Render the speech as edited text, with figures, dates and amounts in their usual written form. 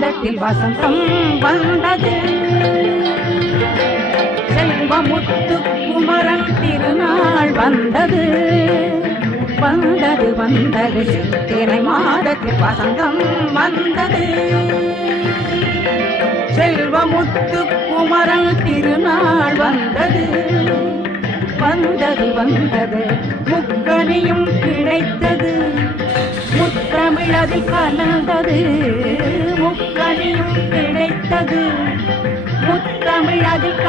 மாதத்தில் வசந்தம் வந்தது. செல்வமுத்து குமரன் திருநாள் வந்தது. வந்தது வந்தது சித்திரை மாதத்தில் வசந்தம் வந்தது. செல்வமுத்து குமரன் திருநாள் வந்தது. வந்தது வந்தது முக்கனியும் கிடைத்தது. முத்தமிழதில் கலந்தது. முக்கனியும் கிடைத்தது. முத்தமிழதில்